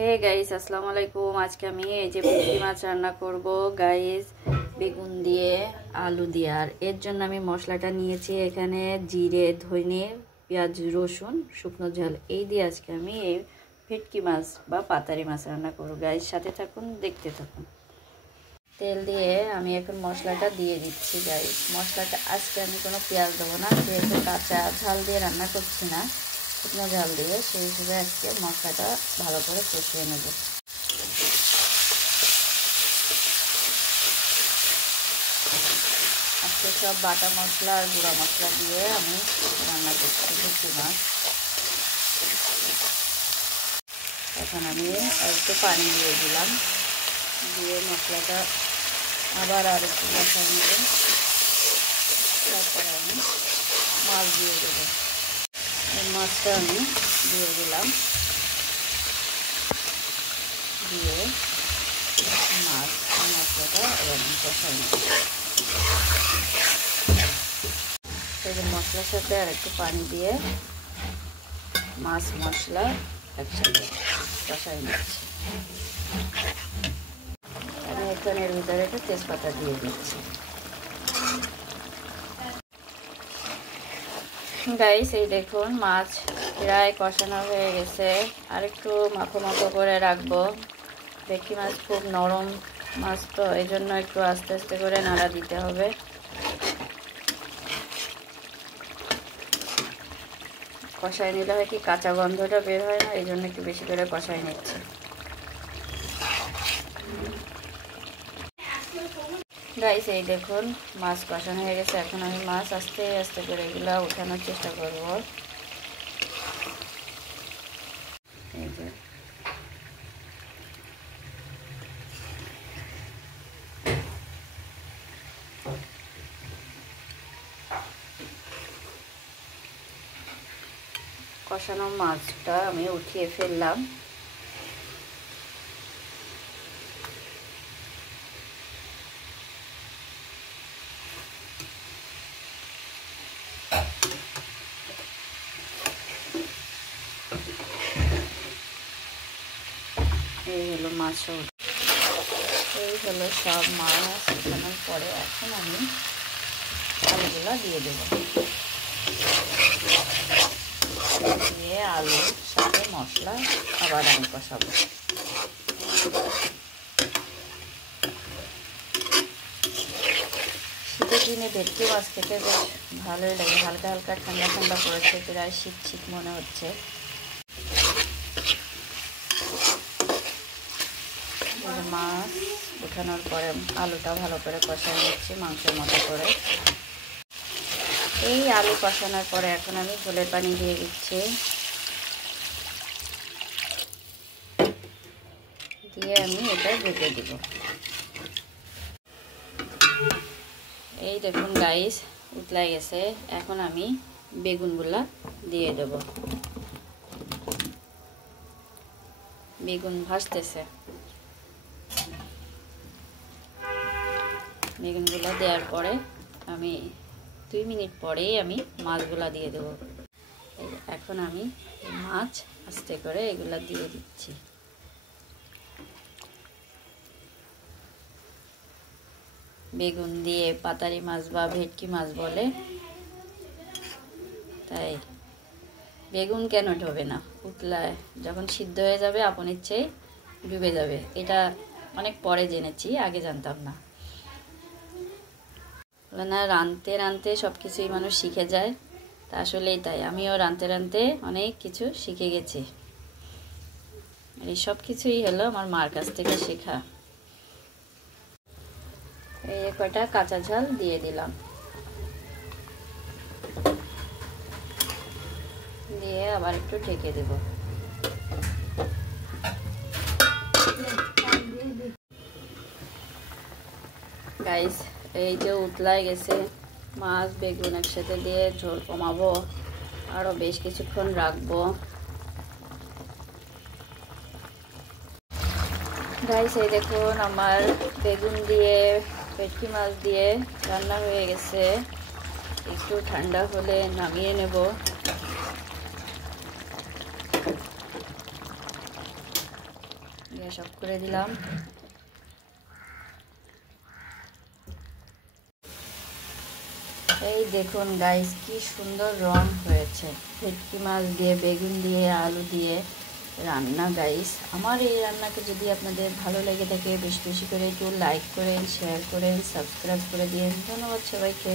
Hey guys, আসসালামু আলাইকুম। আজকে আমি এই যে ভেটকি মাছ রান্না করব গাইস, বেগুন দিয়ে আলু দিয়ে। আর এর জন্য আমি মশলাটা নিয়েছি এখানে জিরে, ধনে, পেঁয়াজ, রসুন, শুকনো ঝাল। এই দিয়ে আজকে আমি এই ভেটকি মাছ বা পাতারি মাছ রান্না করব গাইস। সাথে থাকুন, দেখতে থাকুন। তেল দিয়ে আমি এখন মশলাটা দিয়ে দিচ্ছি গাইস। মশলাটা আজকে আমি কোনো পেঁয়াজ দেবো না, যেহেতু কাঁচা ঝাল দিয়ে রান্না করছি না, শুকনো ঝাল দিয়ে, সেই হিসেবে আজকে মশলাটা ভালো করে কষিয়ে নেব। আজকে সব বাটা মশলা আর গুঁড়া মশলা দিয়ে আমি রান্না করছি ভেটকি মাছ। এখন আমি একটু পানি দিয়ে দিলাম, দিয়ে মশলাটা আবার আর একটু কষাই নেব। তারপরে আমি মাছ দিয়ে দেবো। এই মাছটা আমি দিয়ে দিলাম, দিয়ে মশলাটা এবার কষাই নেব। সেই মশলার সাথে আর একটু পানি দিয়ে মাছ মশলা একসাথে কষাই নিচ্ছি। আমি এখন এর ভিতরে একটা তেজপাতা দিয়ে দিচ্ছি। গাইস, এই দেখুন মাছ প্রায় কষানো হয়ে গেছে। আর একটু মাখো মাখো করে রাখবো। ভেটকি মাছ খুব নরম মাছ, তো এই জন্য একটু আস্তে আস্তে করে নাড়া দিতে হবে। কষাই নিলে হয় কি কাঁচা গন্ধটা বের হয় না, এই জন্য একটু বেশি করে কষাই নিচ্ছে। গাইস, এই দেখুন মাছ কষানো হয়ে গেছে। এখন আমি মাছ আস্তে আস্তে করে এগুলো উঠানোর চেষ্টা করব। এই যে কষানো মাছটা আমি উঠিয়ে ফেললাম। এই হলো মাছ, এই হলো সব মাছ উঠানোর পরে এখন আমি আলুগুলো দিয়ে দেবো। দিয়ে আলুর সাথে মশলা আবার আমি কষাবো। শীতের দিনে ভেটকি মাছ খেতে বেশ ভালোই লাগে। হালকা হালকা ঠান্ডা ঠান্ডা পড়েছে, প্রায় শীত শীত মনে হচ্ছে। মাছ উঠানোর পরে আলুটা ভালো করে কষাই নিচ্ছি মাংসের মতো করে। এই আলু কষানোর পরে এখন আমি ঝোলের পানি দিয়ে দিচ্ছি। দিয়ে আমি এটা ঢেকে দিব। এই দেখুন গাইস, উতলাই গেছে। এখন আমি বেগুনগুলা দিয়ে দেব। বেগুন ভাজতেছে। বেগুনগুলা দেওয়ার পরে আমি 2 মিনিট পরেই আমি মাছগুলা দিয়ে দেব। এখন আমি মাছ আস্তে করে এগুলা দিয়ে দিচ্ছি। বেগুন দিয়ে পাতারি মাছ বা ভেটকি মাছ বলে, তাই বেগুন কেন ঢোবে না, উতলায় যখন সিদ্ধ হয়ে যাবে আপন ইচ্ছেই ডুবে যাবে। এটা অনেক পরে জেনেছি, আগে জানতাম না। না, রাঁধতে রাঁধতে সব কিছুই মানুষ শিখে যায়। তা আসলেই তাই, আমিও রাঁধতে রাঁধতে অনেক কিছু শিখে গেছি। এই সব কিছুই হলো আমার মার কাছ থেকে শেখা। এই কয়টা কাঁচা ঝাল দিয়ে দিলাম, দিয়ে আবার একটু ঢেকে দেব। গাইস, এই যে উতলাই গেছে মাছ বেগুন একসাথে দিয়ে ঝোল কমাবো, আরো বেশ কিছুক্ষণ রাখবো। গাইস, এই দেখুন আমার বেগুন দিয়ে ভেটকি মাছ দিয়ে রান্না হয়ে গেছে। একটু ঠান্ডা হলে নামিয়ে নেব। গ্যাস অফ করে দিলাম। এই দেখুন গাইস কি সুন্দর রং হয়েছে ভেটকি মাছ দিয়ে, বেগুন দিয়ে, আলু দিয়ে রান্না। গাইস আমার এই রান্নাকে যদি আপনাদের ভালো লেগে থাকে বেশি বেশি করে একটু লাইক করেন, শেয়ার করেন, সাবস্ক্রাইব করে দিন। ধন্যবাদ সবাইকে।